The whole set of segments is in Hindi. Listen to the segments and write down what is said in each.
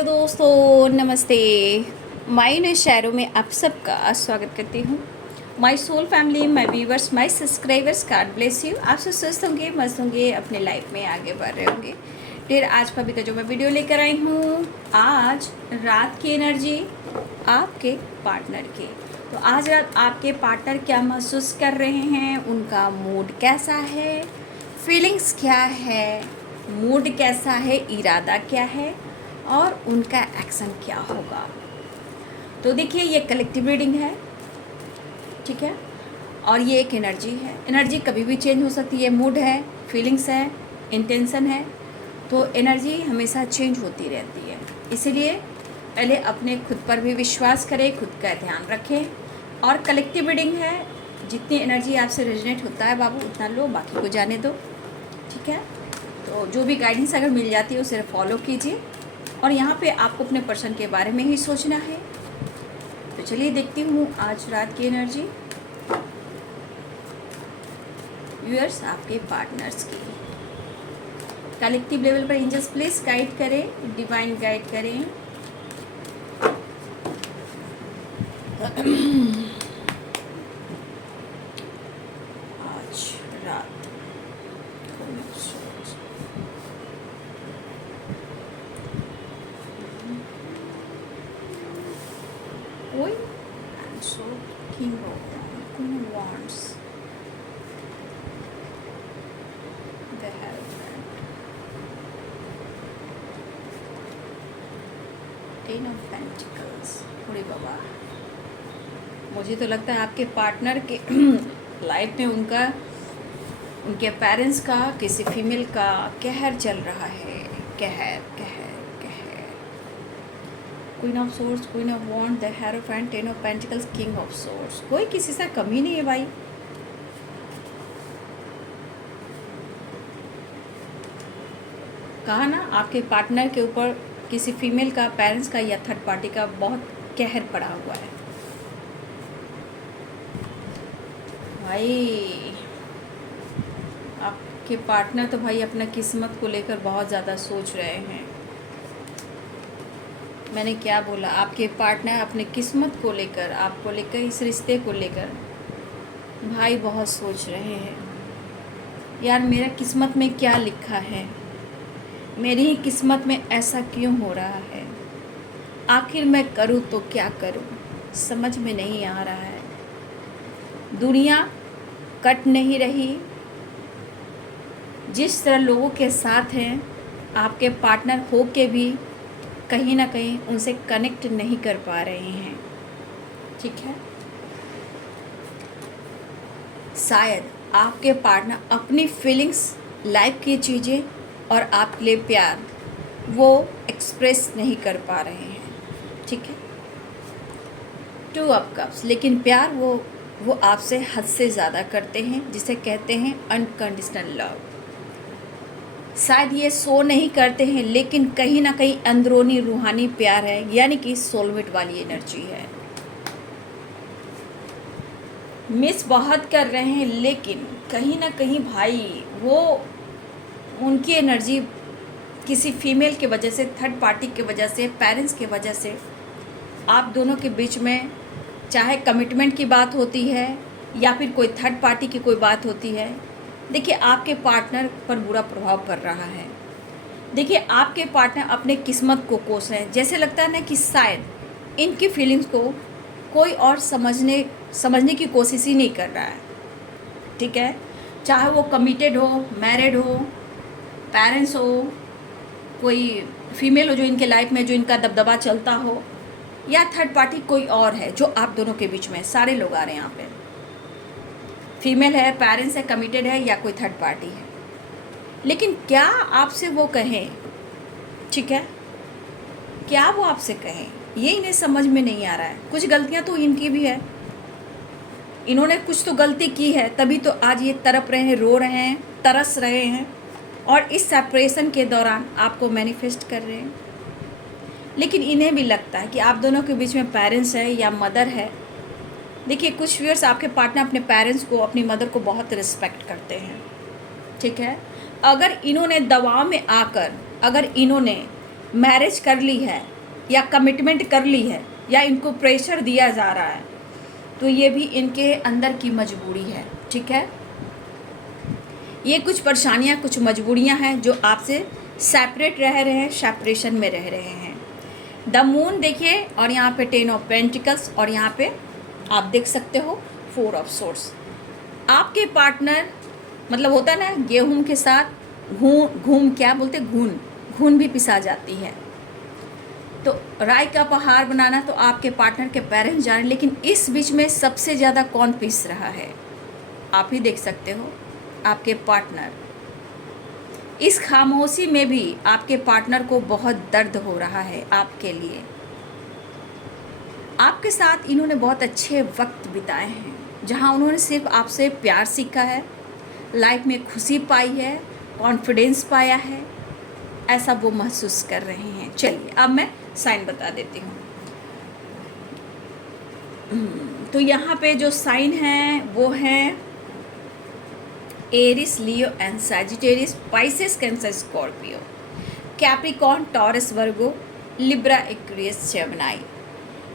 हेलो दोस्तों, नमस्ते। माय न्यू शहरों में आप सबका स्वागत करती हूँ। My soul family, my viewers, my subscribers, God bless you. आप सब स्वस्थ होंगे, मस्त होंगे, अपने लाइफ में आगे बढ़ रहे होंगे। फिर आज भाभी का जो मैं वीडियो लेकर आई हूँ, आज रात की एनर्जी आपके पार्टनर की। तो आज रात आपके पार्टनर क्या महसूस कर रहे हैं, उनका मूड कैसा है, फीलिंग्स क्या है, मूड कैसा है, इरादा क्या है और उनका एक्शन क्या होगा। तो देखिए, ये कलेक्टिव रीडिंग है, ठीक है, और ये एक एनर्जी है। एनर्जी कभी भी चेंज हो सकती है। मूड है, फीलिंग्स है, इंटेंशन है, तो एनर्जी हमेशा चेंज होती रहती है। इसीलिए पहले अपने खुद पर भी विश्वास करें, खुद का ध्यान रखें। और कलेक्टिव रीडिंग है, जितनी एनर्जी आपसे रेजोनेट होता है बाबू उतना लो, बाकी को जाने दो, ठीक है। तो जो भी गाइडेंस अगर मिल जाती है उसे फॉलो कीजिए। और यहाँ पे आपको अपने पर्सन के बारे में ही सोचना है। तो चलिए देखती हूँ आज रात की एनर्जी व्यूअर्स आपके पार्टनर्स की। कलेक्टिव लेवल पर एंजल्स प्लीज गाइड करें, डिवाइन गाइड करें। आज रात Queen and so King of Queen of Wands, the Hierophant, Ten of Pentacles। अरे बाबा, मुझे तो लगता है आपके पार्टनर के लाइफ में उनके पेरेंट्स का, किसी फीमेल का कहर चल रहा है। कहर कहर कहर। Queen of swords, queen of wand, the hierophant, ten of pentacles, king of swords. कोई किसी से कमी नहीं है भाई। कहा ना, आपके पार्टनर के ऊपर किसी फीमेल का, पेरेंट्स का या थर्ड पार्टी का बहुत कहर पड़ा हुआ है भाई। आपके पार्टनर तो भाई अपना किस्मत को लेकर बहुत ज़्यादा सोच रहे हैं। मैंने क्या बोला, आपके पार्टनर अपने किस्मत को लेकर, आपको लेकर, इस रिश्ते को लेकर भाई बहुत सोच रहे हैं। यार, मेरा किस्मत में क्या लिखा है, मेरी ही किस्मत में ऐसा क्यों हो रहा है, आखिर मैं करूँ तो क्या करूँ, समझ में नहीं आ रहा है। दुनिया कट नहीं रही। जिस तरह लोगों के साथ हैं, आपके पार्टनर हो के भी कहीं ना कहीं उनसे कनेक्ट नहीं कर पा रहे हैं, ठीक है। शायद आपके पार्टनर अपनी फीलिंग्स, लाइफ की चीज़ें और आपके लिए प्यार वो एक्सप्रेस नहीं कर पा रहे हैं, ठीक है। टू ऑफ कप्स, लेकिन प्यार वो आपसे हद से ज़्यादा करते हैं, जिसे कहते हैं अनकंडीशनल लव। शायद ये शो नहीं करते हैं, लेकिन कहीं ना कहीं अंदरूनी रूहानी प्यार है, यानी कि सोलमेट वाली एनर्जी है। मिस बहुत कर रहे हैं, लेकिन कहीं ना कहीं भाई वो उनकी एनर्जी किसी फीमेल की वजह से, थर्ड पार्टी की वजह से, पेरेंट्स की वजह से आप दोनों के बीच में, चाहे कमिटमेंट की बात होती है या फिर कोई थर्ड पार्टी की कोई बात होती है, देखिए आपके पार्टनर पर बुरा प्रभाव पड़ रहा है। देखिए, आपके पार्टनर अपने किस्मत को कोस रहे हैं। जैसे लगता है ना कि शायद इनकी फीलिंग्स को कोई और समझने की कोशिश ही नहीं कर रहा है, ठीक है। चाहे वो कमिटेड हो, मैरिड हो, पेरेंट्स हो, कोई फीमेल हो जो इनके लाइफ में, जो इनका दबदबा चलता हो, या थर्ड पार्टी कोई और है जो आप दोनों के बीच में। सारे लोग आ रहे हैं यहाँ पे। फीमेल है, पेरेंट्स है, कमिटेड है या कोई थर्ड पार्टी है। लेकिन क्या आपसे वो कहें, ठीक है, क्या वो आपसे कहें, ये इन्हें समझ में नहीं आ रहा है। कुछ गलतियां तो इनकी भी है, इन्होंने कुछ तो गलती की है, तभी तो आज ये तड़प रहे हैं, रो रहे हैं, तरस रहे हैं और इस सेपरेशन के दौरान आपको मैनिफेस्ट कर रहे हैं। लेकिन इन्हें भी लगता है कि आप दोनों के बीच में पेरेंट्स है या मदर है। देखिए, कुछ व्यूअर्स आपके पार्टनर अपने पेरेंट्स को, अपनी मदर को बहुत रिस्पेक्ट करते हैं, ठीक है। अगर इन्होंने दबाव में आकर, अगर इन्होंने मैरिज कर ली है या कमिटमेंट कर ली है या इनको प्रेशर दिया जा रहा है, तो ये भी इनके अंदर की मजबूरी है। ठीक है, ये कुछ परेशानियां, कुछ मजबूरियां हैं जो आपसे सेपरेट रह रहे हैं, सेपरेशन में रह रहे हैं। द मून देखिए, और यहाँ पे 10 ऑफ पेंटिकल्स, और यहाँ पे आप देख सकते हो 4 ऑफ सोर्स। आपके पार्टनर मतलब होता है ना, गेहूं के साथ घूम क्या बोलते, घून भी पिसा जाती है। तो राई का पहाड़ बनाना तो आपके पार्टनर के पेरेंट्स जाने, लेकिन इस बीच में सबसे ज़्यादा कौन पिस रहा है, आप ही देख सकते हो, आपके पार्टनर। इस खामोशी में भी आपके पार्टनर को बहुत दर्द हो रहा है आपके लिए। आपके साथ इन्होंने बहुत अच्छे वक्त बिताए हैं, जहां उन्होंने सिर्फ आपसे प्यार सीखा है, लाइफ में खुशी पाई है, कॉन्फिडेंस पाया है, ऐसा वो महसूस कर रहे हैं। चलिए अब मैं साइन बता देती हूँ। तो यहाँ पे जो साइन है वो है Aries, Leo and Sagittarius, Pisces, Cancer, Scorpio, Capricorn, Taurus, Virgo, Libra, Aquarius, Gemini,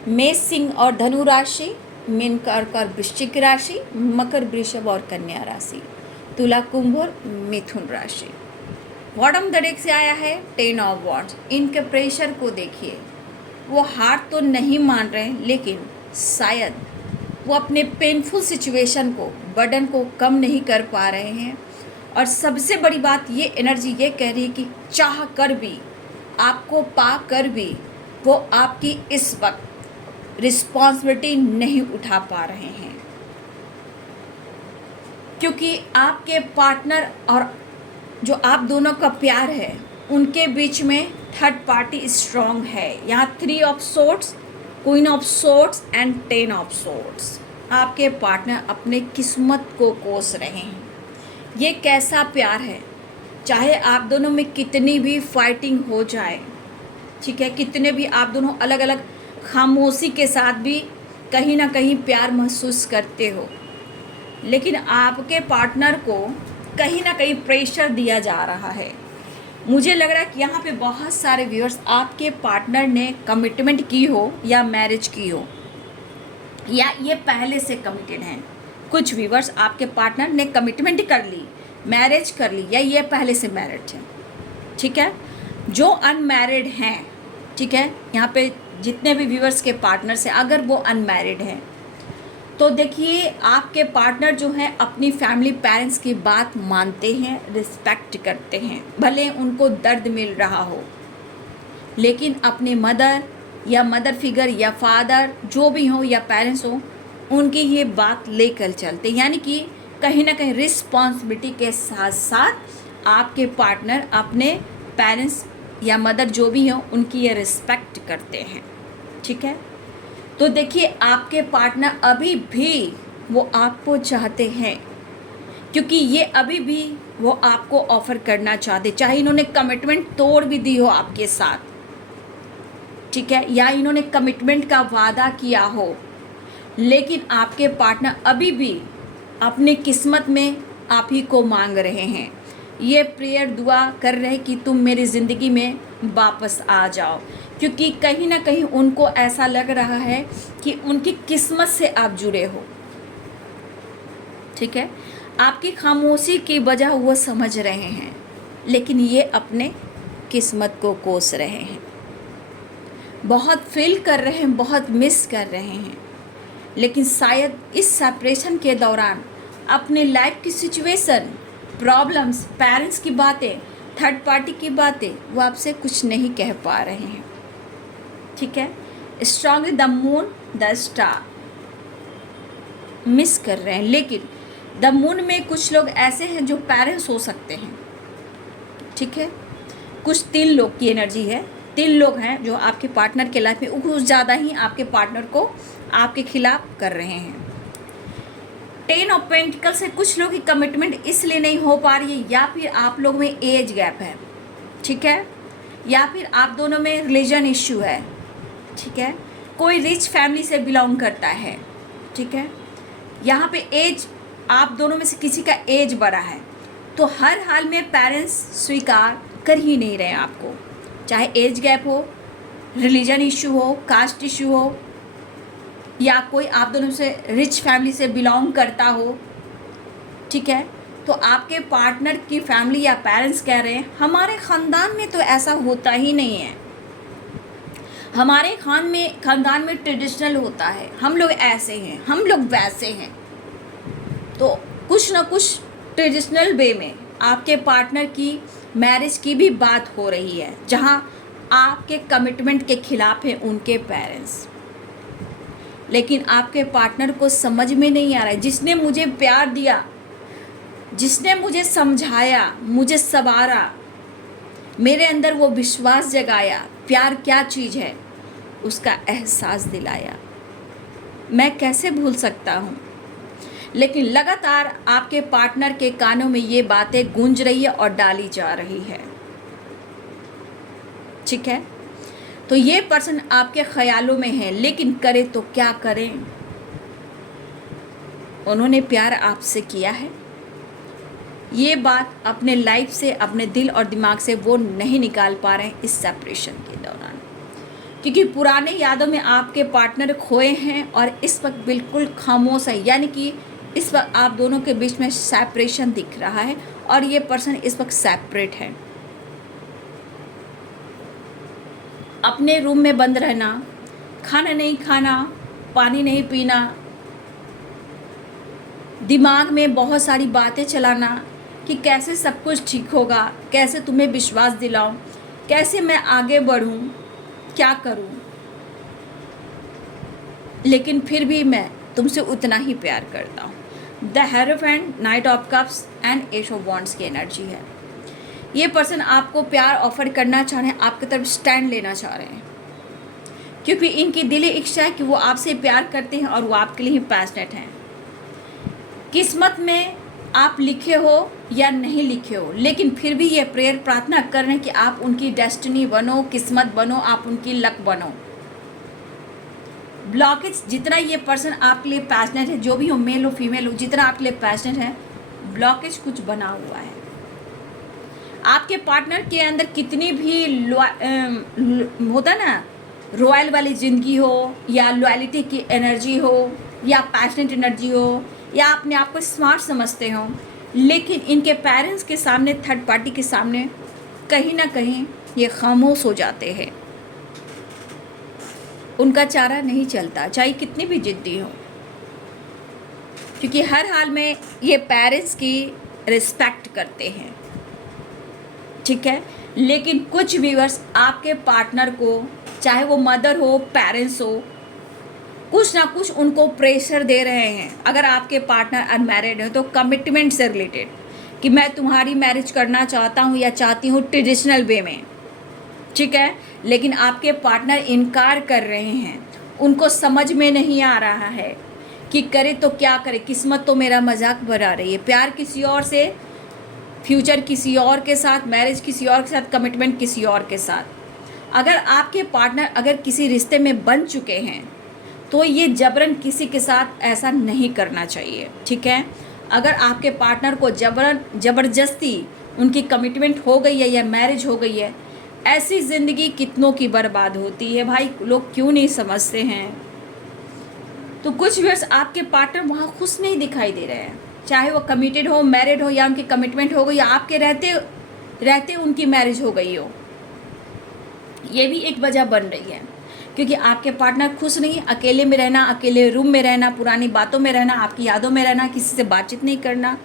मेष, सिंह और धनु राशि, मीन, कर्क और वृश्चिक राशि, मकर, वृषभ और कन्या राशि, तुला, कुंभ और मिथुन राशि। बॉटम द डेक से आया है 10 ऑफ वॉन्ड्स। इनके प्रेशर को देखिए, वो हार तो नहीं मान रहे, लेकिन शायद वो अपने पेनफुल सिचुएशन को, बर्डन को कम नहीं कर पा रहे हैं। और सबसे बड़ी बात, ये एनर्जी ये कह रही है कि चाह कर भी, आपको पा कर भी, वो आपकी इस वक्त रिस्पॉन्सिबिलिटी नहीं उठा पा रहे हैं, क्योंकि आपके पार्टनर और जो आप दोनों का प्यार है, उनके बीच में थर्ड पार्टी स्ट्रॉन्ग है। यहाँ 3 of swords, queen of swords and 10 of swords. आपके पार्टनर अपने किस्मत को कोस रहे हैं। ये कैसा प्यार है, चाहे आप दोनों में कितनी भी फाइटिंग हो जाए, ठीक है, कितने भी आप दोनों अलग अलग खामोशी के साथ भी कहीं ना कहीं प्यार महसूस करते हो, लेकिन आपके पार्टनर को कहीं ना कहीं प्रेशर दिया जा रहा है। मुझे लग रहा है कि यहाँ पे बहुत सारे व्यूअर्स, आपके पार्टनर ने कमिटमेंट की हो या मैरिज की हो, या ये पहले से कमिटेड हैं। कुछ व्यूअर्स, आपके पार्टनर ने कमिटमेंट कर ली, मैरिज कर ली, या ये पहले से मैरिड है। ठीक है, जो अनमैरिड हैं, ठीक है, यहाँ पे जितने भी व्यूअर्स के पार्टनर्स हैं, अगर वो अनमैरिड हैं तो देखिए, आपके पार्टनर जो हैं अपनी फैमिली, पेरेंट्स की बात मानते हैं, रिस्पेक्ट करते हैं, भले उनको दर्द मिल रहा हो, लेकिन अपने मदर या मदर फिगर या फादर जो भी हो या पेरेंट्स हो, उनकी ये बात लेकर चलते, यानी कि कहीं ना कहीं रिस्पॉन्सिबिलिटी के साथ साथ आपके पार्टनर अपने पेरेंट्स या मदर जो भी हो, उनकी ये रिस्पेक्ट करते हैं। ठीक है, तो देखिए, आपके पार्टनर अभी भी वो आपको चाहते हैं, क्योंकि ये अभी भी वो आपको ऑफ़र करना चाहते, चाहे इन्होंने कमिटमेंट तोड़ भी दी हो आपके साथ, ठीक है, या इन्होंने कमिटमेंट का वादा किया हो, लेकिन आपके पार्टनर अभी भी अपनी किस्मत में आप ही को मांग रहे हैं। ये प्रेयर, दुआ कर रहे हैं कि तुम मेरी ज़िंदगी में वापस आ जाओ, क्योंकि कहीं ना कहीं उनको ऐसा लग रहा है कि उनकी किस्मत से आप जुड़े हो। ठीक है, आपकी खामोशी की वजह वो समझ रहे हैं, लेकिन ये अपने किस्मत को कोस रहे हैं, बहुत फील कर रहे हैं, बहुत मिस कर रहे हैं, लेकिन शायद इस सेपरेशन के दौरान अपने लाइफ की सिचुएशन, प्रॉब्लम्स, पेरेंट्स की बातें, थर्ड पार्टी की बातें, वो आपसे कुछ नहीं कह पा रहे हैं। ठीक है, strongly the moon, the star miss कर रहे हैं, लेकिन द मून में कुछ लोग ऐसे हैं जो पेरेंट्स हो सकते हैं। ठीक है, कुछ 3 लोग की एनर्जी है, 3 लोग हैं जो आपके पार्टनर के लाइफ में कुछ ज़्यादा ही आपके पार्टनर को आपके खिलाफ कर रहे हैं। 10 ऑफ पेंटिकल से कुछ लोग की कमिटमेंट इसलिए नहीं हो पा रही है, या फिर आप लोग में एज गैप है, ठीक है, या फिर आप दोनों में रिलीजन इश्यू है। ठीक है, कोई रिच फैमिली से बिलोंग करता है। ठीक है, यहाँ पे एज, आप दोनों में से किसी का एज बड़ा है, तो हर हाल में पेरेंट्स स्वीकार कर ही नहीं रहे आपको, चाहे एज गैप हो, रिलीजन इशू हो, कास्ट इशू हो, या कोई आप दोनों से रिच फैमिली से बिलोंग करता हो, ठीक है। तो आपके पार्टनर की फैमिली या पेरेंट्स कह रहे हैं हमारे ख़ानदान में तो ऐसा होता ही नहीं है, हमारे ख़ानदान में ट्रेडिशनल होता है, हम लोग ऐसे हैं, हम लोग वैसे हैं। तो कुछ ना कुछ ट्रेडिशनल वे में आपके पार्टनर की मैरिज की भी बात हो रही है, जहां आपके कमिटमेंट के खिलाफ हैं उनके पेरेंट्स। लेकिन आपके पार्टनर को समझ में नहीं आ रहा है, जिसने मुझे प्यार दिया, जिसने मुझे समझाया, मुझे संवारा, मेरे अंदर वो विश्वास जगाया, प्यार क्या चीज़ है उसका एहसास दिलाया, मैं कैसे भूल सकता हूँ। लेकिन लगातार आपके पार्टनर के कानों में ये बातें गूंज रही है और डाली जा रही है, ठीक है। तो ये पर्सन आपके ख्यालों में है, लेकिन करे तो क्या करें। उन्होंने प्यार आपसे किया है, ये बात अपने लाइफ से, अपने दिल और दिमाग से वो नहीं निकाल पा रहे हैं इस सेपरेशन के दौरान, क्योंकि पुराने यादों में आपके पार्टनर खोए हैं और इस वक्त बिल्कुल खामोश है। यानी कि इस वक्त आप दोनों के बीच में सेपरेशन दिख रहा है और ये पर्सन इस वक्त सेपरेट है। अपने रूम में बंद रहना, खाना नहीं खाना, पानी नहीं पीना, दिमाग में बहुत सारी बातें चलाना कि कैसे सब कुछ ठीक होगा, कैसे तुम्हें विश्वास दिलाऊं, कैसे मैं आगे बढ़ूं, क्या करूं, लेकिन फिर भी मैं तुमसे उतना ही प्यार करता हूं। The hierophant, night of cups and S of wands की एनर्जी है। ये पर्सन आपको प्यार ऑफर करना चाह रहे हैं, आपकी तरफ स्टैंड लेना चाह रहे हैं, क्योंकि इनकी दिली इच्छा है कि वो आपसे प्यार करते हैं और वो आपके लिए ही पैशनेट हैं। किस्मत में आप लिखे हो या नहीं लिखे हो, लेकिन फिर भी ये प्रेयर प्रार्थना कर रहे हैं कि आप उनकी डेस्टिनी बनो, किस्मत बनो, आप उनकी लक बनो। ब्लॉकेज, जितना ये पर्सन आपके लिए पैशनेट है, जो भी हो, मेल हो फीमेल हो, जितना आपके लिए पैशनेट है, ब्लॉकेज कुछ बना हुआ है। आपके पार्टनर के अंदर कितनी भी होता ना, रॉयल वाली ज़िंदगी हो, या लॉयल्टी की एनर्जी हो, या पैशनेट एनर्जी हो, या अपने आप को स्मार्ट समझते हो, लेकिन इनके पेरेंट्स के सामने, थर्ड पार्टी के सामने कहीं ना कहीं ये खामोश हो जाते हैं। उनका चारा नहीं चलता, चाहे कितनी भी जिद्दी हो, क्योंकि हर हाल में ये पेरेंट्स की रिस्पेक्ट करते हैं, ठीक है। लेकिन कुछ व्यूअर्स आपके पार्टनर को, चाहे वो मदर हो, पेरेंट्स हो, कुछ ना कुछ उनको प्रेशर दे रहे हैं। अगर आपके पार्टनर अनमैरिड है तो कमिटमेंट से रिलेटेड, कि मैं तुम्हारी मैरिज करना चाहता हूँ या चाहती हूँ ट्रेडिशनल वे में, ठीक है। लेकिन आपके पार्टनर इनकार कर रहे हैं, उनको समझ में नहीं आ रहा है कि करे तो क्या करे, किस्मत तो मेरा मजाक बना रही है, प्यार किसी और से, फ्यूचर किसी और के साथ, मैरिज किसी और के साथ, कमिटमेंट किसी और के साथ। अगर आपके पार्टनर अगर किसी रिश्ते में बन चुके हैं तो ये जबरन किसी के साथ ऐसा नहीं करना चाहिए, ठीक है। अगर आपके पार्टनर को ज़बरदस्ती उनकी कमिटमेंट हो गई है या मैरिज हो गई है, ऐसी ज़िंदगी कितनों की बर्बाद होती है भाई, लोग क्यों नहीं समझते हैं। तो कुछ व्यूअर्स आपके पार्टनर वहाँ खुश नहीं दिखाई दे रहे हैं, चाहे वो कमिटेड हो, मैरिड हो, या उनकी कमिटमेंट हो गई, या आपके रहते रहते उनकी मैरिज हो गई हो। ये भी एक वजह बन रही है, क्योंकि आपके पार्टनर खुश नहीं, अकेले में रहना, अकेले रूम में रहना, पुरानी बातों में रहना, आपकी यादों में रहना, किसी से बातचीत नहीं करना,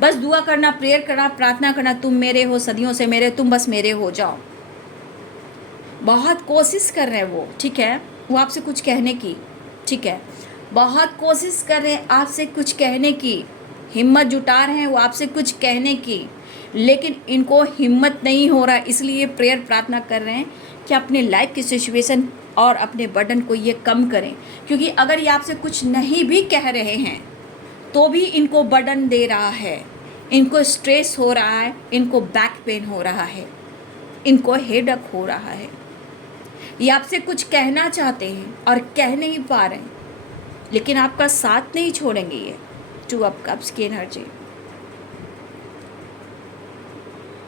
बस दुआ करना, प्रेयर करना, प्रार्थना करना, तुम मेरे हो, सदियों से मेरे, तुम बस मेरे हो जाओ। बहुत कोशिश कर रहे हैं वो, ठीक है, वो आपसे कुछ कहने की, ठीक है, बहुत कोशिश कर रहे हैं आपसे कुछ कहने की, हिम्मत जुटा रहे हैं वो आपसे कुछ कहने की, लेकिन इनको हिम्मत नहीं हो रहा, इसलिए प्रेयर प्रार्थना कर रहे हैं कि अपने लाइफ की सिचुएशन और अपने बर्डन को ये कम करें। क्योंकि अगर ये आपसे कुछ नहीं भी कह रहे हैं तो भी इनको बर्डन दे रहा है, इनको स्ट्रेस हो रहा है, इनको बैक पेन हो रहा है, इनको हेडेक हो रहा है। ये आपसे कुछ कहना चाहते हैं और कह नहीं पा रहे हैं, लेकिन आपका साथ नहीं छोड़ेंगे ये टू ऑफ कप्स की एनर्जी।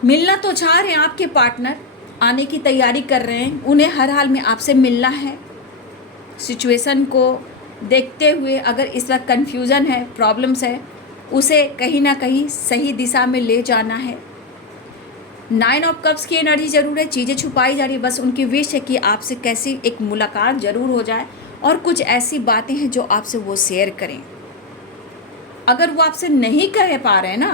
मिलना तो चाह रहे हैं आपके पार्टनर, आने की तैयारी कर रहे हैं, उन्हें हर हाल में आपसे मिलना है। सिचुएशन को देखते हुए अगर इस वक्त कन्फ्यूज़न है, प्रॉब्लम्स है, उसे कहीं ना कहीं सही दिशा में ले जाना है। 9 ऑफ कप्स की एनर्जी ज़रूर है, चीज़ें छुपाई जा रही है, बस उनकी विश है कि आपसे कैसी एक मुलाकात ज़रूर हो जाए और कुछ ऐसी बातें हैं जो आपसे वो शेयर करें। अगर वो आपसे नहीं कह पा रहे हैं ना,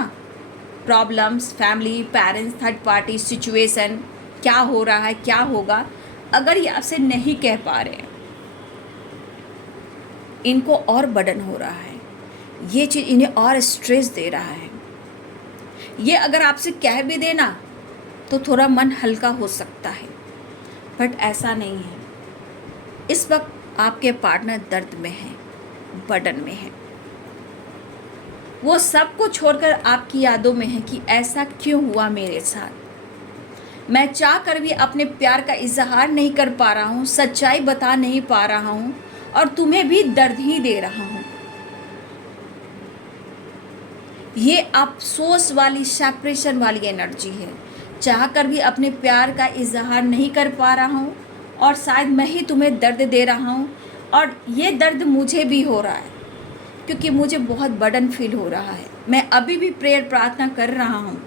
problems, family, parents, third party, situation, क्या हो रहा है, क्या होगा, अगर ये आपसे नहीं कह पा रहे हैं, इनको और बर्डन हो रहा है, ये चीज़ इन्हें और स्ट्रेस दे रहा है। ये अगर आपसे कह भी देना तो थोड़ा मन हल्का हो सकता है, बट ऐसा नहीं है। इस वक्त आपके पार्टनर दर्द में है, बर्डन में है। वो सब को छोड़कर आपकी यादों में है कि ऐसा क्यों हुआ मेरे साथ। मैं चाह कर भी अपने प्यार का इजहार नहीं कर पा रहा हूँ, सच्चाई बता नहीं पा रहा हूँ और तुम्हें भी दर्द ही दे रहा हूँ। ये अफसोस वाली, सेपरेशन वाली एनर्जी है। चाह कर भी अपने प्यार का इजहार नहीं कर पा रहा हूँ और शायद मैं ही तुम्हें दर्द दे रहा हूँ और ये दर्द मुझे भी हो रहा है क्योंकि मुझे बहुत बर्डन फील हो रहा है। मैं अभी भी प्रेयर, प्रार्थना कर रहा हूँ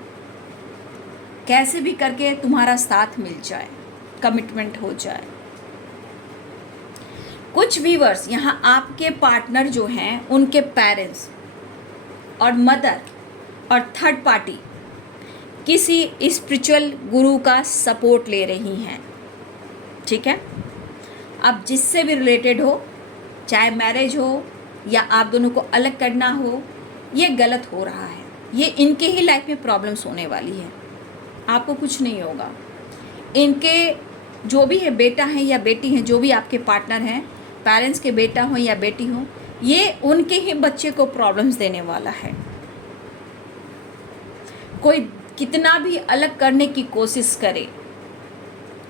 कैसे भी करके तुम्हारा साथ मिल जाए, कमिटमेंट हो जाए। कुछ व्यूअर्स यहाँ आपके पार्टनर जो हैं, उनके पेरेंट्स और मदर और थर्ड पार्टी किसी स्पिरिचुअल गुरु का सपोर्ट ले रही हैं, ठीक है। अब जिससे भी रिलेटेड हो, चाहे मैरिज हो या आप दोनों को अलग करना हो, ये गलत हो रहा है। ये इनके ही लाइफ में प्रॉब्लम्स होने वाली है, आपको कुछ नहीं होगा। इनके जो भी है, बेटा है या बेटी हैं, जो भी आपके पार्टनर हैं, पेरेंट्स के बेटा हो या बेटी हो, ये उनके ही बच्चे को प्रॉब्लम्स देने वाला है। कोई कितना भी अलग करने की कोशिश करे,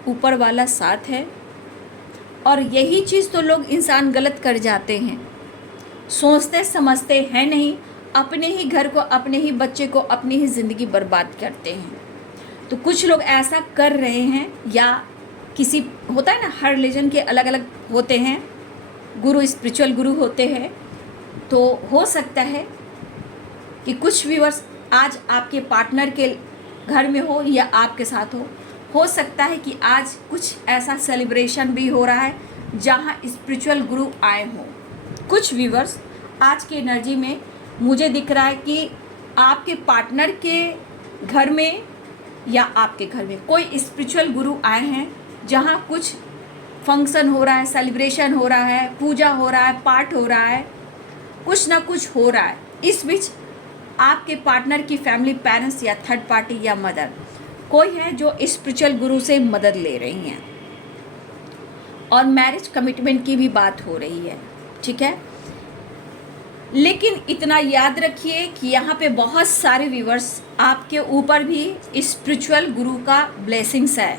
ऊपर वाला साथ है। और यही चीज़ तो लोग इंसान गलत कर जाते हैं, सोचते समझते हैं नहीं, अपने ही घर को, अपने ही बच्चे को, अपनी ही ज़िंदगी बर्बाद करते हैं। तो कुछ लोग ऐसा कर रहे हैं, या किसी होता है ना, हर रिलीजन के अलग अलग होते हैं गुरु, स्पिरिचुअल गुरु होते हैं। तो हो सकता है कि कुछ व्यूअर्स आज आपके पार्टनर के घर में हो या आपके साथ हो सकता है कि आज कुछ ऐसा सेलिब्रेशन भी हो रहा है जहां स्पिरिचुअल गुरु आए हों। कुछ व्यूअर्स आज की एनर्जी में मुझे दिख रहा है कि आपके पार्टनर के घर में या आपके घर में कोई स्पिरिचुअल गुरु आए हैं, जहां कुछ फंक्शन हो रहा है, सेलिब्रेशन हो रहा है, पूजा हो रहा है, पाठ हो रहा है, कुछ ना कुछ हो रहा है। इस बीच आपके पार्टनर की फैमिली, पेरेंट्स या थर्ड पार्टी या मदर कोई है जो स्पिरिचुअल गुरु से मदद ले रही हैं और मैरिज कमिटमेंट की भी बात हो रही है, ठीक है। लेकिन इतना याद रखिए कि यहाँ पे बहुत सारे व्यूअर्स आपके ऊपर भी स्पिरिचुअल गुरु का ब्लेसिंग्स है।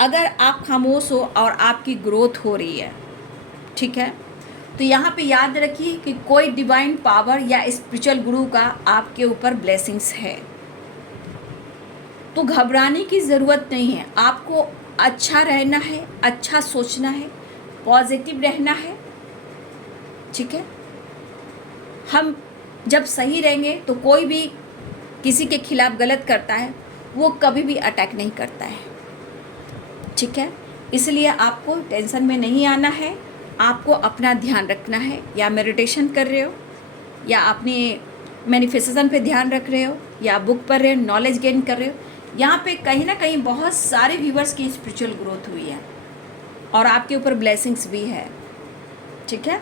अगर आप खामोश हो और आपकी ग्रोथ हो रही है, ठीक है, तो यहाँ पे याद रखिए कि कोई डिवाइन पावर या स्पिरिचुअल गुरु का आपके ऊपर ब्लेसिंग्स है। तो घबराने की ज़रूरत नहीं है। आपको अच्छा रहना है, अच्छा सोचना है, पॉजिटिव रहना है, ठीक है। हम जब सही रहेंगे तो कोई भी किसी के खिलाफ गलत करता है, वो कभी भी अटैक नहीं करता है, ठीक है। इसलिए आपको टेंशन में नहीं आना है, आपको अपना ध्यान रखना है। या मेडिटेशन कर रहे हो, या अपने मैनिफेस्टेशन पे ध्यान रख रहे हो, या बुक पढ़ रहे हो, नॉलेज गेन कर रहे हो, यहाँ पे कहीं ना कहीं बहुत सारे व्यूवर्स की स्पिरिचुअल ग्रोथ हुई है और आपके ऊपर ब्लेसिंग्स भी है, ठीक है।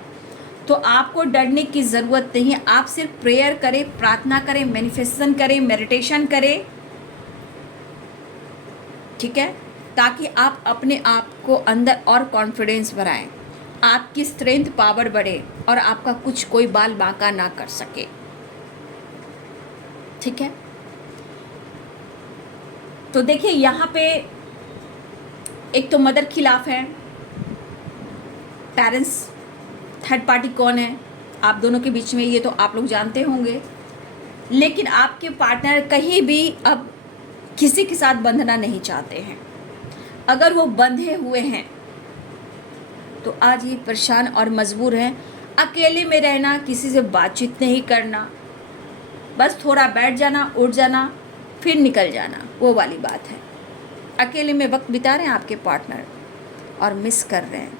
तो आपको डरने की ज़रूरत नहीं है। आप सिर्फ प्रेयर करें, प्रार्थना करें, मैनिफेस्टेशन करें, मेडिटेशन करें, ठीक है, ताकि आप अपने आप को अंदर और कॉन्फिडेंस बढ़ाएं, आपकी स्ट्रेंथ, पावर बढ़े और आपका कुछ कोई बाल बांका ना कर सके, ठीक है। तो देखिए यहाँ पे एक तो मदर खिलाफ है, पेरेंट्स, थर्ड पार्टी कौन है आप दोनों के बीच में, ये तो आप लोग जानते होंगे। लेकिन आपके पार्टनर कहीं भी अब किसी के साथ बंधना नहीं चाहते हैं। अगर वो बंधे हुए हैं तो आज ये परेशान और मजबूर हैं अकेले में रहना, किसी से बातचीत नहीं करना, बस थोड़ा बैठ जाना, उठ जाना, फिर निकल जाना, वो वाली बात है। अकेले में वक्त बिता रहे हैं आपके पार्टनर और मिस कर रहे हैं।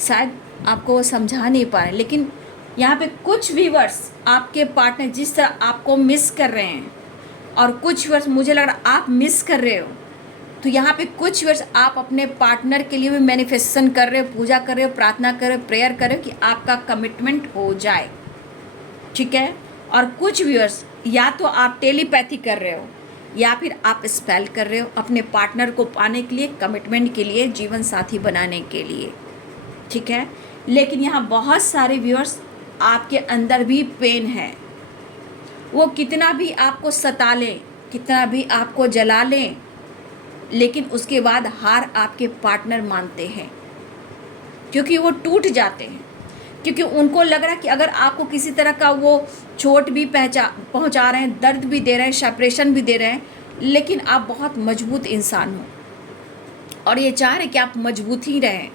शायद आपको वो समझा नहीं पा रहे, लेकिन यहाँ पे कुछ व्यूअर्स आपके पार्टनर जिस तरह आपको मिस कर रहे हैं और कुछ व्यूअर्स मुझे लग रहा आप मिस कर रहे हो, तो यहाँ पे कुछ व्यूअर्स आप अपने पार्टनर के लिए भी मैनिफेस्टेशन कर रहे हो, पूजा कर रहे हो, प्रार्थना कर रहे हो, प्रेयर कर रहे हो कि आपका कमिटमेंट हो जाए, ठीक है। और कुछ व्यूअर्स या तो आप टेलीपैथी कर रहे हो या फिर आप स्पेल कर रहे हो अपने पार्टनर को पाने के लिए, कमिटमेंट के लिए, जीवन साथी बनाने के लिए, ठीक है। लेकिन यहाँ बहुत सारे व्यूअर्स आपके अंदर भी पेन है। वो कितना भी आपको सता लें, कितना भी आपको जला लें, लेकिन उसके बाद हार आपके पार्टनर मानते हैं, क्योंकि वो टूट जाते हैं, क्योंकि उनको लग रहा है कि अगर आपको किसी तरह का वो चोट भी पहुंचा रहे हैं, दर्द भी दे रहे हैं, सेपरेशन भी दे रहे हैं, लेकिन आप बहुत मजबूत इंसान हो और ये चाह रहे कि आप मजबूत ही रहें।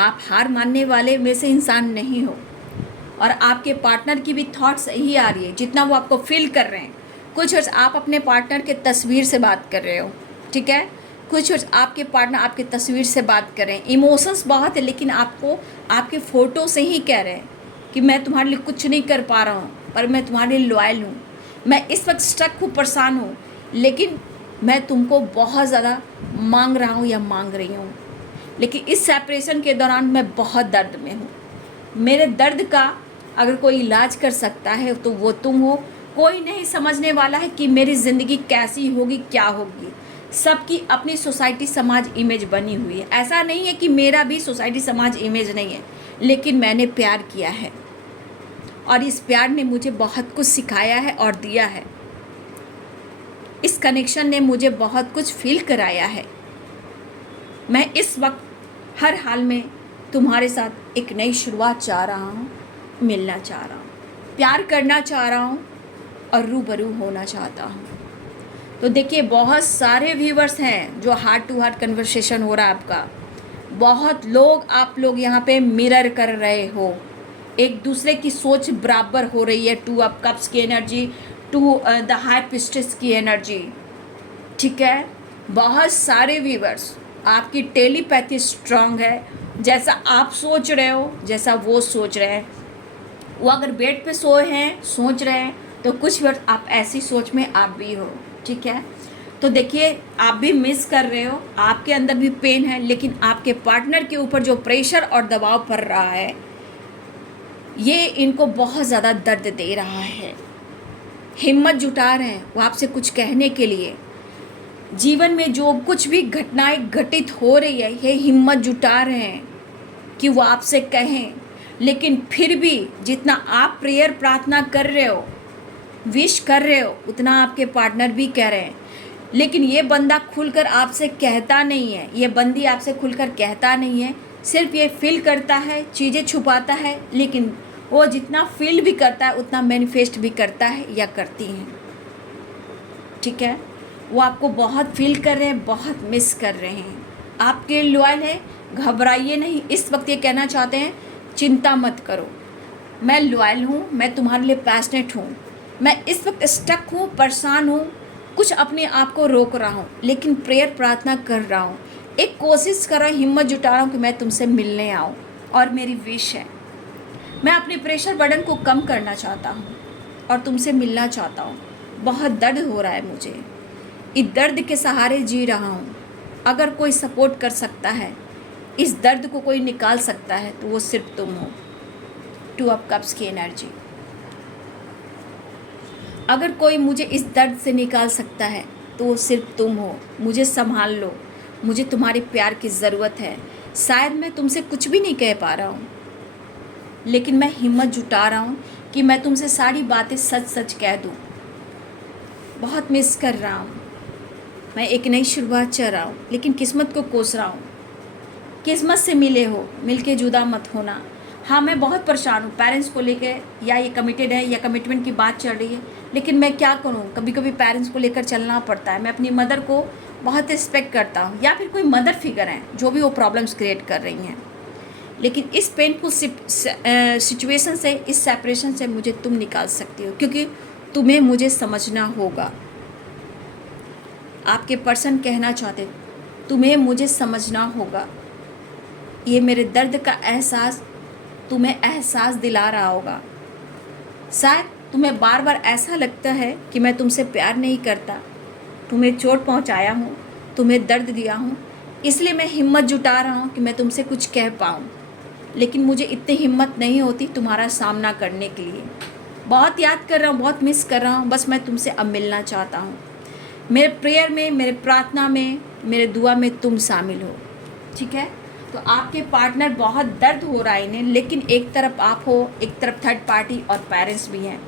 आप हार मानने वाले में से इंसान नहीं हो और आपके पार्टनर की भी थॉट्स यही आ रही है जितना वो आपको फील कर रहे हैं। कुछ वर्ष आप अपने पार्टनर के तस्वीर से बात कर रहे हो, ठीक है। कुछ वर्ष आपके पार्टनर आपके तस्वीर से बात कर रहे हैं। इमोशंस बहुत है, लेकिन आपको आपके फ़ोटो से ही कह रहे हैं कि मैं तुम्हारे लिए कुछ नहीं कर पा रहा हूँ, पर मैं तुम्हारे लिए लॉयल हूँ। मैं इस वक्त स्टक हूँ, परेशान हूँ, लेकिन मैं तुमको बहुत ज़्यादा मांग रहा हूँ या मांग रही हूँ। लेकिन इस सेपरेशन के दौरान मैं बहुत दर्द में हूँ। मेरे दर्द का अगर कोई इलाज कर सकता है तो वो तुम हो। कोई नहीं समझने वाला है कि मेरी ज़िंदगी कैसी होगी, क्या होगी। सबकी अपनी सोसाइटी समाज इमेज बनी हुई है। ऐसा नहीं है कि मेरा भी सोसाइटी समाज इमेज नहीं है, लेकिन मैंने प्यार किया है और इस प्यार ने मुझे बहुत कुछ सिखाया है और दिया है। इस कनेक्शन ने मुझे बहुत कुछ फील कराया है। मैं इस वक्त हर हाल में तुम्हारे साथ एक नई शुरुआत चाह रहा हूँ, मिलना चाह रहा हूँ, प्यार करना चाह रहा हूँ और रूबरू होना चाहता हूँ। तो देखिए, बहुत सारे व्यूवर्स हैं जो हार्ट टू हार्ट कन्वर्सेशन हो रहा है आपका। बहुत लोग आप लोग यहाँ पे मिरर कर रहे हो, एक दूसरे की सोच बराबर हो रही है। 2 ऑफ कप्स की एनर्जी, 2 द हाई पिस्टस की एनर्जी, ठीक है। बहुत सारे व्यूवर्स आपकी टेलीपैथी स्ट्रांग है। जैसा आप सोच रहे हो, जैसा वो सोच रहे हैं। वो अगर बेड पे सोए हैं, सोच रहे हैं, तो कुछ वक्त आप ऐसी सोच में आप भी हो, ठीक है। तो देखिए, आप भी मिस कर रहे हो, आपके अंदर भी पेन है, लेकिन आपके पार्टनर के ऊपर जो प्रेशर और दबाव पड़ रहा है, ये इनको बहुत ज़्यादा दर्द दे रहा है। हिम्मत जुटा रहे हैं वो आपसे कुछ कहने के लिए। जीवन में जो कुछ भी घटनाएं घटित हो रही है, ये हिम्मत जुटा रहे हैं कि वो आपसे कहें। लेकिन फिर भी जितना आप प्रेयर प्रार्थना कर रहे हो, विश कर रहे हो, उतना आपके पार्टनर भी कह रहे हैं। लेकिन ये बंदा खुलकर आपसे कहता नहीं है, ये बंदी आपसे खुलकर कहता नहीं है, सिर्फ ये फील करता है, चीज़ें छुपाता है। लेकिन वो जितना फील भी करता है उतना मैनिफेस्ट भी करता है या करती हैं, ठीक है। वो आपको बहुत फील कर रहे हैं, बहुत मिस कर रहे हैं, आपके लॉयल है। घबराइए नहीं। इस वक्त ये कहना चाहते हैं, चिंता मत करो, मैं लॉयल हूँ, मैं तुम्हारे लिए पैशनेट हूँ। मैं इस वक्त स्टक हूँ, परेशान हूँ, कुछ अपने आप को रोक रहा हूँ, लेकिन प्रेयर प्रार्थना कर रहा हूँ, एक कोशिश कर रहा हूँ, हिम्मत जुटा रहा हूँ कि मैं तुमसे मिलने आऊँ। और मेरी विश है, मैं अपने प्रेशर बर्डन को कम करना चाहता हूँ और तुमसे मिलना चाहता हूँ। बहुत दर्द हो रहा है मुझे, इस दर्द के सहारे जी रहा हूँ। अगर कोई सपोर्ट कर सकता है, इस दर्द को कोई निकाल सकता है, तो वो सिर्फ तुम हो। 2 ऑफ कप्स की एनर्जी। अगर कोई मुझे इस दर्द से निकाल सकता है तो वो सिर्फ तुम हो। मुझे संभाल लो, मुझे तुम्हारे प्यार की ज़रूरत है। शायद मैं तुमसे कुछ भी नहीं कह पा रहा हूँ, लेकिन मैं हिम्मत जुटा रहा हूँ कि मैं तुमसे सारी बातें सच सच कह दूँ। बहुत मिस कर रहा हूँ, मैं एक नई शुरुआत चाह रहा हूँ, लेकिन किस्मत को कोस रहा हूँ। किस्मत से मिले हो, मिलके जुदा मत होना। हाँ, मैं बहुत परेशान हूँ पेरेंट्स को लेके, या ये कमिटेड है या कमिटमेंट की बात चल रही है। लेकिन मैं क्या करूँ, कभी कभी पेरेंट्स को लेकर चलना पड़ता है। मैं अपनी मदर को बहुत रिस्पेक्ट करता हूँ, या फिर कोई मदर फिगर हैं जो भी वो प्रॉब्लम्स क्रिएट कर रही हैं, लेकिन इस पेनफुल सिचुएशन से, इस सेपरेशन से मुझे तुम निकाल सकती हो, क्योंकि तुम्हें मुझे समझना होगा। आपके पर्सन कहना चाहते, तुम्हें मुझे समझना होगा। ये मेरे दर्द का एहसास तुम्हें एहसास दिला रहा होगा। शायद तुम्हें बार बार ऐसा लगता है कि मैं तुमसे प्यार नहीं करता, तुम्हें चोट पहुंचाया हूँ, तुम्हें दर्द दिया हूँ, इसलिए मैं हिम्मत जुटा रहा हूँ कि मैं तुमसे कुछ कह पाऊँ, लेकिन मुझे इतनी हिम्मत नहीं होती तुम्हारा सामना करने के लिए। बहुत याद कर रहा हूँ, बहुत मिस कर रहा हूँ, बस मैं तुमसे अब मिलना चाहता हूँ। मेरे प्रेयर में, मेरे प्रार्थना में, मेरे दुआ में तुम शामिल हो, ठीक है। तो आपके पार्टनर बहुत दर्द हो रहा है इन्हें, लेकिन एक तरफ आप हो, एक तरफ थर्ड पार्टी और पेरेंट्स भी हैं।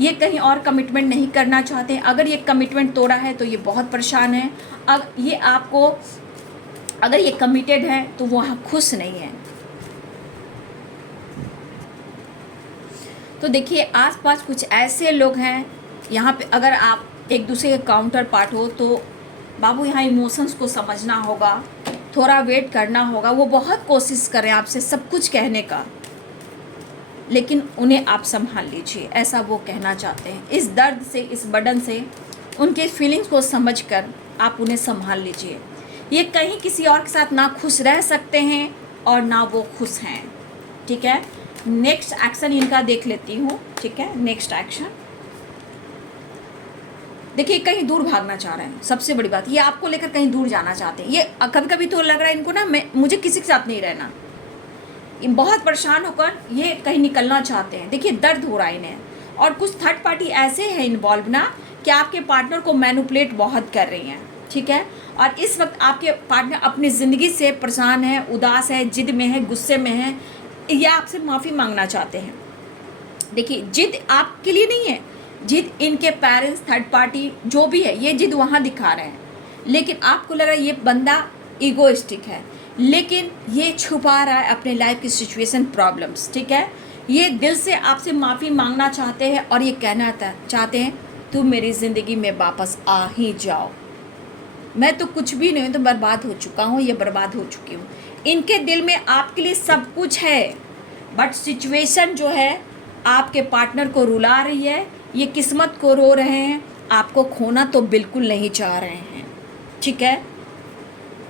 ये कहीं और कमिटमेंट नहीं करना चाहते हैं। अगर ये कमिटमेंट तोड़ा है तो ये बहुत परेशान है। अब ये आपको, अगर ये कमिटेड है तो वो वहाँ खुश नहीं है। तो देखिए आसपास कुछ ऐसे लोग हैं यहाँ पे, अगर आप एक दूसरे के काउंटर पार्ट हो तो बाबू यहाँ इमोशंस को समझना होगा, थोड़ा वेट करना होगा। वो बहुत कोशिश कर रहे हैं आपसे सब कुछ कहने का, लेकिन उन्हें आप संभाल लीजिए, ऐसा वो कहना चाहते हैं। इस दर्द से, इस बर्डन से, उनके फीलिंग्स को समझकर आप उन्हें संभाल लीजिए। ये कहीं किसी और के साथ ना खुश रह सकते हैं और ना वो खुश हैं, ठीक है। नेक्स्ट एक्शन इनका देख लेती हूँ, ठीक है। नेक्स्ट एक्शन देखिए, कहीं दूर भागना चाह रहे हैं। सबसे बड़ी बात, ये आपको लेकर कहीं दूर जाना चाहते हैं। ये कभी कभी तो लग रहा है इनको ना, मुझे किसी के साथ नहीं रहना, ये बहुत परेशान होकर ये कहीं निकलना चाहते हैं। देखिए दर्द हो रहा है इन्हें, और कुछ थर्ड पार्टी ऐसे हैं इन्वॉल्व ना कि आपके पार्टनर को मैनिपुलेट बहुत कर रही हैं, ठीक है। और इस वक्त आपके पार्टनर अपनी ज़िंदगी से परेशान है, उदास है, जिद में है, गुस्से में है, या आपसे माफ़ी मांगना चाहते हैं। देखिए जिद आपके लिए नहीं है, जिद इनके पेरेंट्स, थर्ड पार्टी जो भी है, ये जिद वहाँ दिखा रहे हैं। लेकिन आपको लग रहा है ये बंदा ईगोइस्टिक है, लेकिन ये छुपा रहा है अपने लाइफ की सिचुएशन, प्रॉब्लम्स, ठीक है। ये दिल से आपसे माफ़ी मांगना चाहते हैं और ये कहना चाहते हैं तुम मेरी ज़िंदगी में वापस आ ही जाओ। मैं तो कुछ भी नहीं हूँ, तो बर्बाद हो चुका हूँ, ये बर्बाद हो चुकी हूँ। इनके दिल में आपके लिए सब कुछ है, बट सिचुएशन जो है आपके पार्टनर को रुला रही है, ये किस्मत को रो रहे हैं। आपको खोना तो बिल्कुल नहीं चाह रहे हैं, ठीक है।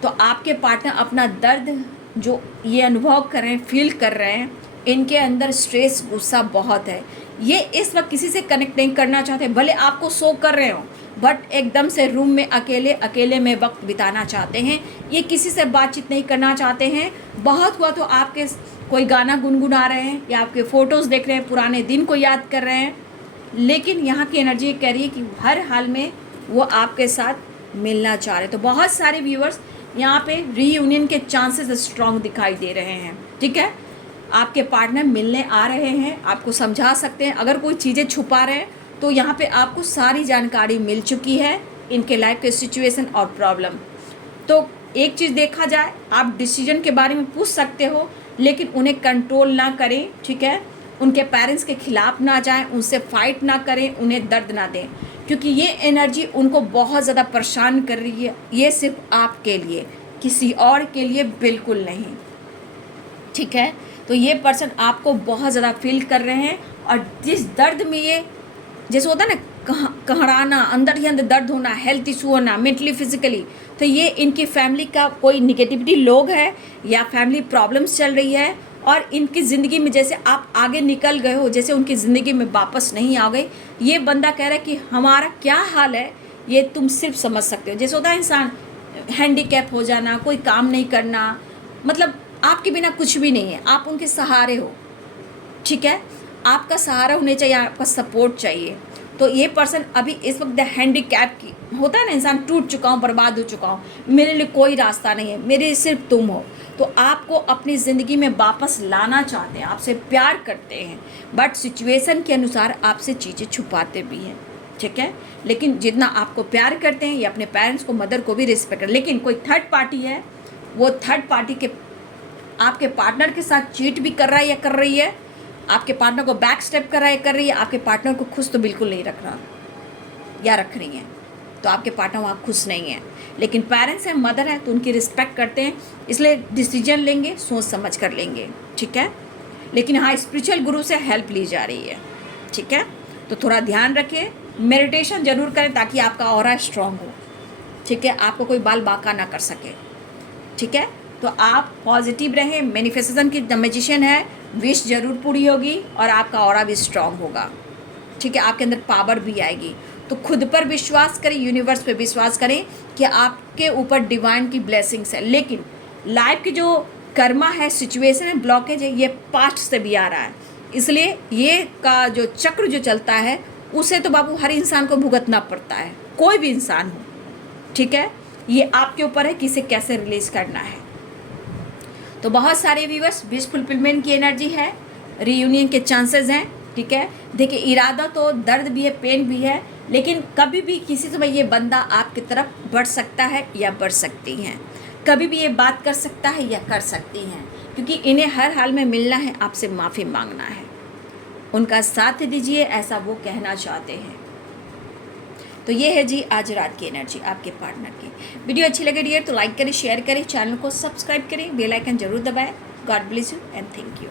तो आपके पार्टनर अपना दर्द जो ये अनुभव कर रहे हैं, फील कर रहे हैं, इनके अंदर स्ट्रेस, गुस्सा बहुत है। ये इस वक्त किसी से कनेक्ट नहीं करना चाहते, भले आपको शो कर रहे हो, बट एकदम से रूम में अकेले में वक्त बिताना चाहते हैं। ये किसी से बातचीत नहीं करना चाहते हैं। बहुत हुआ तो आपके कोई गाना गुनगुना रहे हैं, या आपके फ़ोटोज़ देख रहे हैं, पुराने दिन को याद कर रहे हैं, लेकिन यहाँ की एनर्जी कह रही है कि हर हाल में वो आपके साथ मिलना चाह रहे हैं। तो बहुत सारे व्यूअर्स यहाँ पे रीयूनियन के चांसेस स्ट्रॉन्ग दिखाई दे रहे हैं, ठीक है। आपके पार्टनर मिलने आ रहे हैं, आपको समझा सकते हैं। अगर कोई चीज़ें छुपा रहे हैं तो यहाँ पे आपको सारी जानकारी मिल चुकी है, इनके लाइफ के सिचुएशन और प्रॉब्लम। तो एक चीज़ देखा जाए, आप डिसीजन के बारे में पूछ सकते हो, लेकिन उन्हें कंट्रोल ना करें, ठीक है। उनके पेरेंट्स के खिलाफ ना जाएं, उनसे फाइट ना करें, उन्हें दर्द ना दें, क्योंकि ये एनर्जी उनको बहुत ज़्यादा परेशान कर रही है। ये सिर्फ आपके लिए, किसी और के लिए बिल्कुल नहीं, ठीक है। तो ये पर्सन आपको बहुत ज़्यादा फील कर रहे हैं, और जिस दर्द में ये, जैसे होता है ना कहराना, अंदर ही अंदर दर्द होना, हेल्थ इशू होना, मेंटली फिजिकली, तो ये इनकी फैमिली का कोई निगेटिविटी लोग है या फैमिली प्रॉब्लम्स चल रही है, और इनकी ज़िंदगी में जैसे आप आगे निकल गए हो, जैसे उनकी ज़िंदगी में वापस नहीं आ गए। ये बंदा कह रहा है कि हमारा क्या हाल है ये तुम सिर्फ समझ सकते हो। जैसे होता है इंसान हैंडीकैप हो जाना, कोई काम नहीं करना, मतलब आपके बिना कुछ भी नहीं है, आप उनके सहारे हो, ठीक है। आपका सहारा होने चाहिए, आपका सपोर्ट चाहिए। तो ये पर्सन अभी इस वक्त हैंडीकैप की होता है ना, इंसान टूट चुका हूँ, बर्बाद हो चुका हूँ, मेरे लिए कोई रास्ता नहीं है, मेरे सिर्फ तुम हो। तो आपको अपनी ज़िंदगी में वापस लाना चाहते हैं, आपसे प्यार करते हैं, बट सिचुएशन के अनुसार आपसे चीज़ें छुपाते भी हैं, ठीक है। लेकिन जितना आपको प्यार करते हैं, ये अपने पेरेंट्स को, मदर को भी रिस्पेक्ट करते हैं। लेकिन कोई थर्ड पार्टी है, वो थर्ड पार्टी के आपके पार्टनर के साथ चीट भी कर रहा है या कर रही है, आपके पार्टनर को बैक स्टेप कर रही है, आपके पार्टनर को खुश तो बिल्कुल नहीं रख रहा या रख रही हैं, तो आपके पार्टनर वहाँ खुश नहीं है। लेकिन पेरेंट्स हैं, मदर है, तो उनकी रिस्पेक्ट करते हैं, इसलिए डिसीजन लेंगे सोच समझ कर लेंगे, ठीक है। लेकिन हाँ, स्पिरिचुअल गुरु से हेल्प ली जा रही है, ठीक है। तो थोड़ा ध्यान रखें, मेडिटेशन जरूर करें ताकि आपका ऑरा स्ट्रांग हो, ठीक है, आपको कोई बाल बाका ना कर सके, ठीक है। तो आप पॉजिटिव रहें, मैनिफेस्टेशन की मैजिशियन है, विश जरूर पूरी होगी और आपका ऑरा भी स्ट्रांग होगा, ठीक है, आपके अंदर पावर भी आएगी। तो खुद पर विश्वास करें, यूनिवर्स पे विश्वास करें कि आपके ऊपर डिवाइन की ब्लेसिंग्स है। लेकिन लाइफ की जो कर्मा है, सिचुएशन है, ब्लॉकेज है, ये पास्ट से भी आ रहा है, इसलिए ये का जो चक्र जो चलता है उसे तो बाबू हर इंसान को भुगतना पड़ता है, कोई भी इंसान हो, ठीक है। ये आपके ऊपर है कि इसे कैसे रिलीज करना है। तो बहुत सारे व्यूअर्स, विश फुलफिलमेंट की एनर्जी है, रीयूनियन के चांसेस हैं, ठीक है। देखिए, इरादा तो दर्द भी है, पेन भी है, लेकिन कभी भी किसी समय ये बंदा आपकी तरफ बढ़ सकता है या बढ़ सकती हैं, कभी भी ये बात कर सकता है या कर सकती हैं, क्योंकि इन्हें हर हाल में मिलना है, आपसे माफ़ी मांगना है, उनका साथ दीजिए, ऐसा वो कहना चाहते हैं। तो ये है जी आज रात की एनर्जी आपके पार्टनर की। वीडियो अच्छी लगे डियर तो लाइक करें, शेयर करें, चैनल को सब्सक्राइब करें, बेल आइकन जरूर दबाएं। God bless you and thank you.